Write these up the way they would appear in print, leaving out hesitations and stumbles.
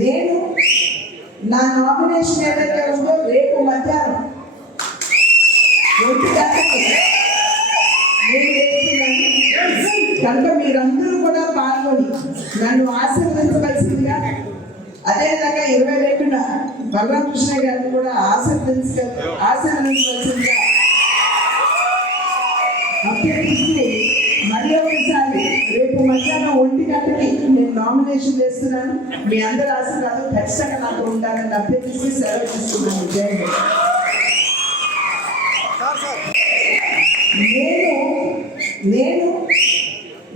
నేను నా నామినేషన్ ఏదైతే ఉందో రేపు మధ్యాహ్నం 1 గంటకి నేను వేస్తున్నాను కనుక మీరందరూ కూడా పాల్గొని నన్ను ఆశీర్వదించవలసిందిగా, అదేవిధంగా 22న బలరామకృష్ణ గారిని కూడా ఆశీర్వదించవలసిందిగా అభ్యర్థిస్తూ మరి ఒకసారి రేపు మధ్యాహ్నం 1 గంటకి నేను నామినేషన్ వేస్తున్నాను. మీ అందరి ఆశీర్వాదం ఖచ్చితంగా నాకు ఉండాలని అభ్యర్థిస్తూ సెలవు తీసుకున్నాను. జై హింద్. నేను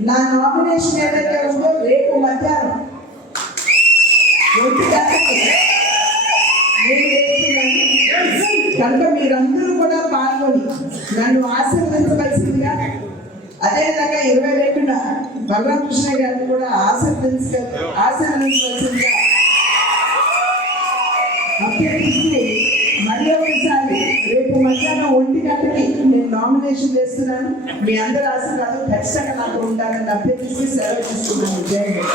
నా నామినేషన్ ఏదైతే ఉందో రేపు మధ్యాహ్నం 1 గంటకి నేను వేస్తున్నాను కనుక మీరందరూ కూడా పాల్గొని నన్ను ఆశీర్వదించవలసిందిగా, అదేవిధంగా 22న బలరామకృష్ణ గారిని కూడా ఆశీర్వదించవలసిందిగా అభ్యర్థిస్తూ మరి ఒకసారి రేపు మధ్యాహ్నం 1 గంటకి నేను నామినేషన్ వేస్తున్నాను. మీ అందరి ఆశీర్వాదం ఖచ్చితంగా నాకు ఉండాలని అభ్యర్థిస్తూ సెలవు తీసుకున్నాను. జై హింద్.